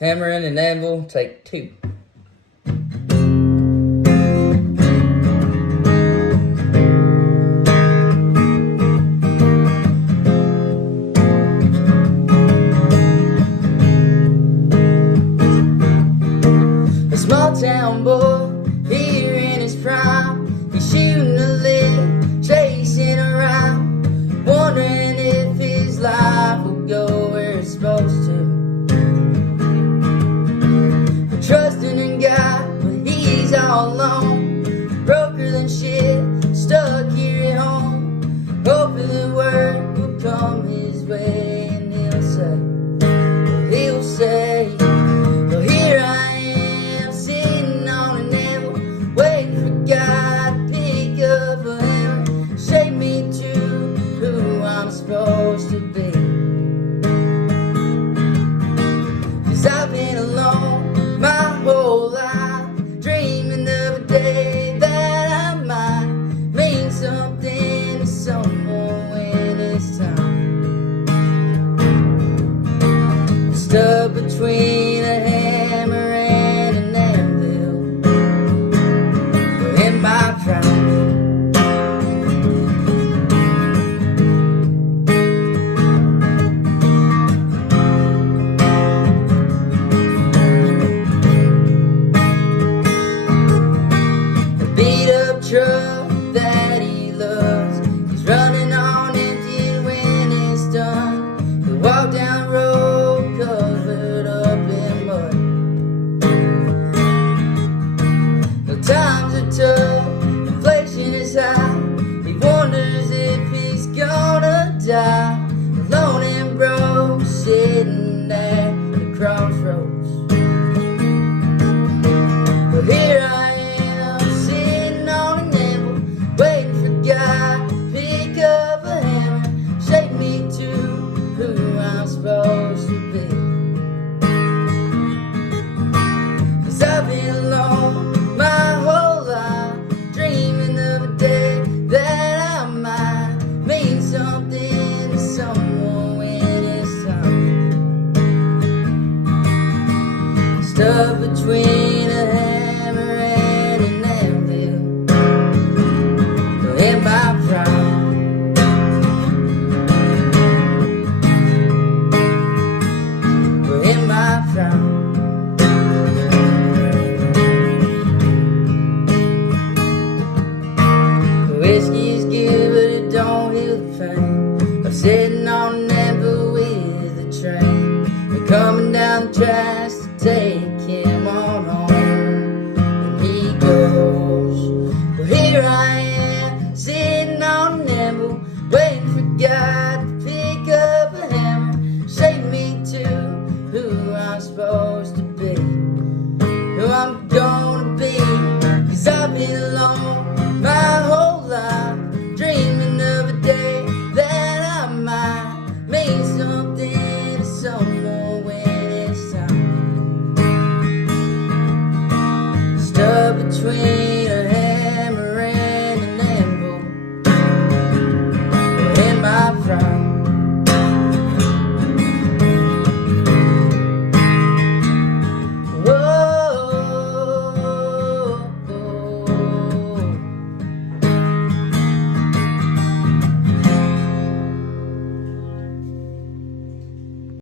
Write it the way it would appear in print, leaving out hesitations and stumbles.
Hammering and Anvil, take 2. A small town boy, here in his prime, he's shooting a lick, chasing around, wondering if his life will go where it's supposed to. Trusting in God, but he's all alone, broker than shit, stuck here at home, hoping the word will come his way, and he'll say, well, here I am, sitting on an anvil, waiting for God to pick up a hammer, shape me to who I'm supposed to be. 'Cause I've been alone my whole life, dreaming of a day that I might mean something to someone when it's time. Stuck between a hammer and an anvil, in my prime. Truck that he loves, he's running on empty, and when it's done, he'll walk down the road covered up in mud. The times are tough, inflation is high, he wonders if he's gonna die, alone and broke, sitting at the crossroads. But here I supposed to be. 'Cause I've been alone my whole life, dreaming of a day that I might mean something to someone when it's time. Stuck between a hammer and an anvil, in my prime. Whiskey's good, but it don't heal the pain of sitting on an anvil with a train and coming down the tracks to take him on home. And he goes, well, here I am, sitting on an anvil, waiting for God to pick up a hammer, shape me to who I'm supposed to be, who I'm gonna be. 'Cause I've been alone my whole life, dreaming of a day that I might mean something to someone when it's time. Stuck between